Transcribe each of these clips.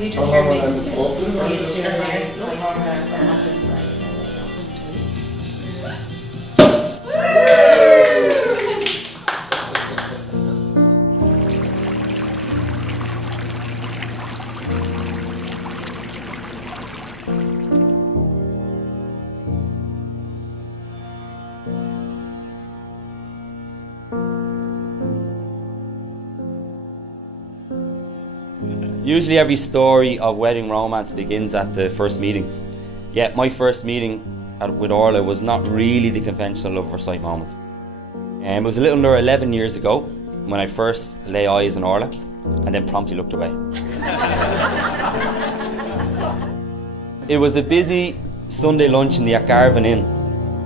you took care of me. I used to do it. Usually every story of wedding romance begins at the first meeting. Yet my first meeting with Orla was not really the conventional love at first sight moment. It was a little under 11 years ago when I first lay eyes on Orla and then promptly looked away. It was a busy Sunday lunch in the Garvin Inn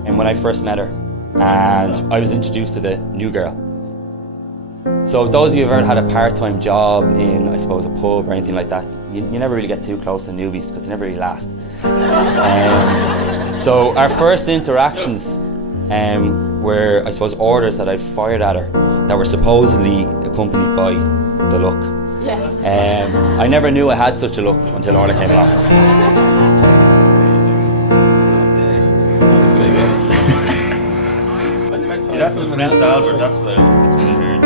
and when I first met her, and I was introduced to the new girl. So those of you who've ever had a part-time job in, I suppose, a pub or anything like that, you never really get too close to newbies because they never really last. So our first interactions were, I suppose, orders that I'd fired at her that were supposedly accompanied by the look. Yeah. I never knew I had such a look until Orla came along. That's the Prince Albert, that's what it's been weird.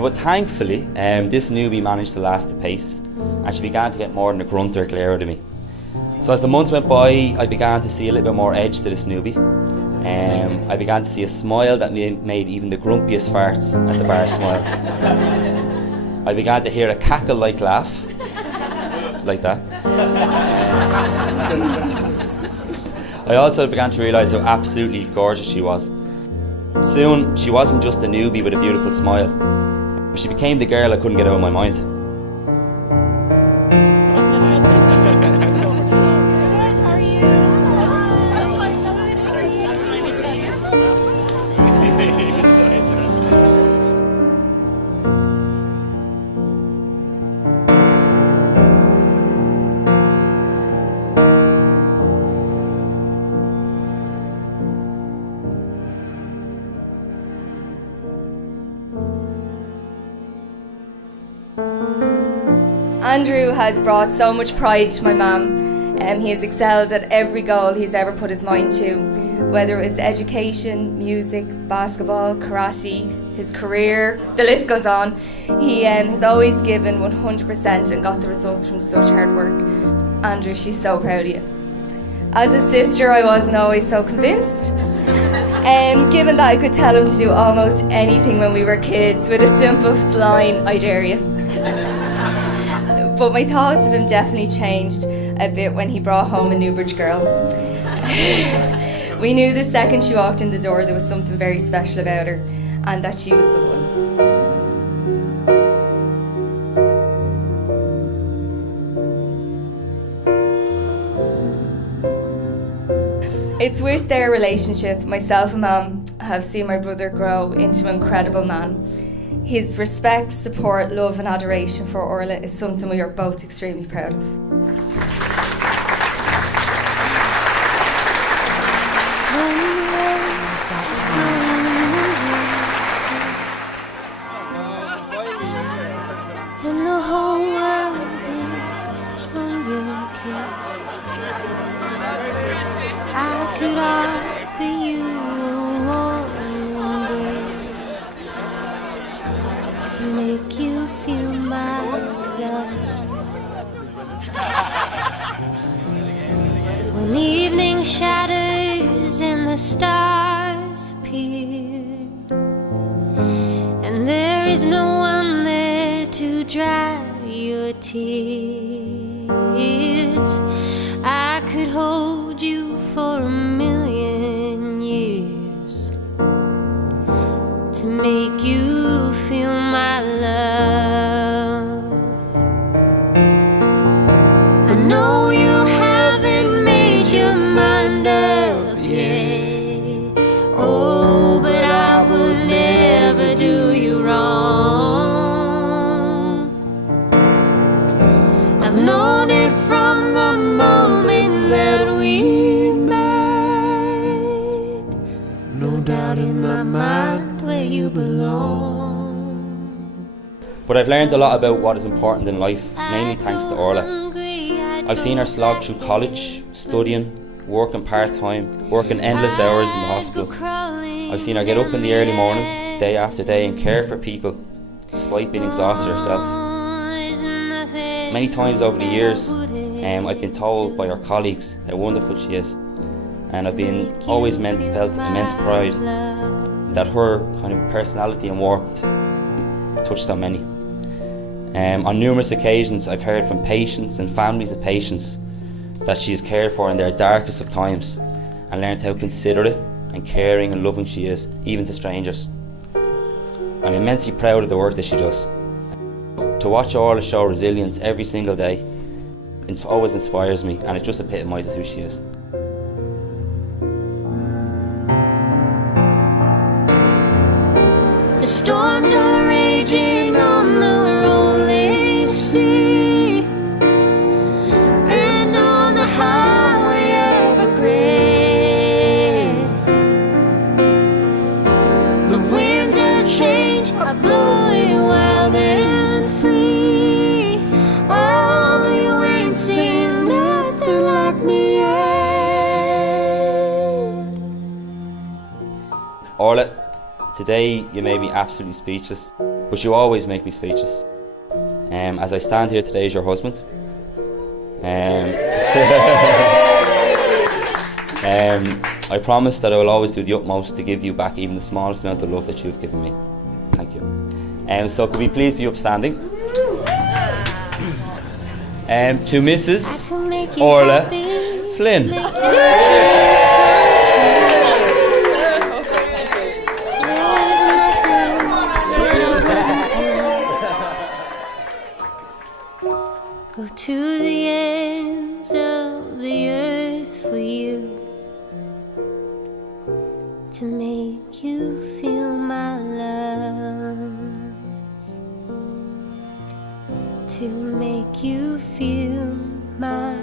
But thankfully, this newbie managed to last the pace and she began to get more than a grunt or a glare out of me. So as the months went by, I began to see a little bit more edge to this newbie. I began to see a smile that made even the grumpiest farts at the bar smile. I began to hear a cackle-like laugh, like that. I also began to realise how absolutely gorgeous she was. Soon, she wasn't just a newbie with a beautiful smile. She became the girl I couldn't get out of my mind. Andrew has brought so much pride to my mum. He has excelled at every goal he's ever put his mind to, whether it's education, music, basketball, karate, his career, the list goes on. He has always given 100% and got the results from such hard work. Andrew, she's so proud of you. As a sister, I wasn't always so convinced. Given that I could tell him to do almost anything when we were kids with a simple line, I dare you. But my thoughts of him definitely changed a bit when he brought home a Newbridge girl. We knew the second she walked in the door there was something very special about her, and that she was the one. It's with their relationship, myself and Mum have seen my brother grow into an incredible man. His respect, support, love and adoration for Orla is something we are both extremely proud of. And the whole world is on your case. I could offer you a warm embrace to make you feel my love. When evening shatters and the stars appear, and there is no one there to dry your tears, I could hold you for a million years to make you feel my love. I know you haven't made your mind up yet, oh, but I would never do you wrong. doubt in my mind where you belong. But I've learned a lot about what is important in life, mainly thanks to Orla. I've seen her slog through college, studying, working part-time, working endless hours in the hospital. I've seen her get up in the early mornings, day after day, and care for people, despite being exhausted herself. Many times over the years, I've been told by her colleagues how wonderful she is, and I've been always felt immense pride that her kind of personality and warmth touched so many. On numerous occasions, I've heard from patients and families of patients that she is cared for in their darkest of times, and learned how considerate and caring and loving she is, even to strangers. I'm immensely proud of the work that she does. To watch Orla show resilience every single day, it always inspires me, and it just epitomises who she is. The storms are raging on the rolling sea, and on the highway of regret, the winds of change are blowing wild and free. Oh, you ain't seen nothing like me yet. Orla, today you made me absolutely speechless, but you always make me speechless. As I stand here today as your husband, I promise that I will always do the utmost to give you back even the smallest amount of love that you've given me. Thank you. So could we please be upstanding? To Mrs. Orla Flynn. Go to the ends of the earth for you, to make you feel my love, to make you feel my